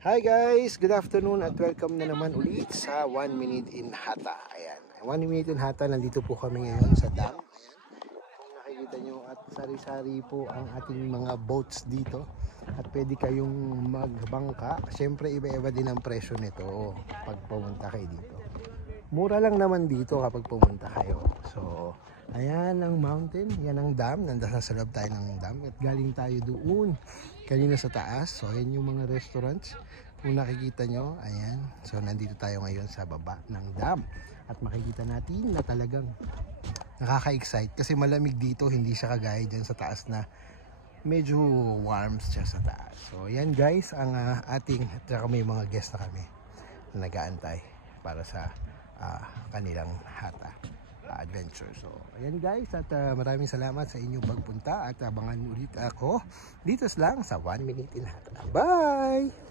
Hi guys! Good afternoon at welcome na naman ulit sa 1 Minute in Hata. Ayan, 1 Minute in Hata, nandito po kami ngayon sa dam. Kung nakikita nyo at sari-sari po ang ating mga boats dito. At pwede kayong magbangka. Siyempre iba-iba din ang presyo nito pag pumunta kayo dito. Mura lang naman dito kapag pumunta kayo. So, ayan ang mountain, yan ang dam. Nandasa sa loob tayo ng dam. At galing tayo doon kanina sa taas. So, ayan yung mga restaurants. Kung nakikita nyo, ayan. So, nandito tayo ngayon sa baba ng dam. At makikita natin na talagang nakaka-excite. Kasi malamig dito, hindi siya kagaya dyan sa taas na medyo warm siya sa taas. So, ayan guys, ang ating, at saka may mga guest na kami na nag-aantay para sa kanilang hata adventure. So, ayan guys, at maraming salamat sa inyong pagpunta at abangan ulit ako dito lang sa 1 Minute in Hata. Bye!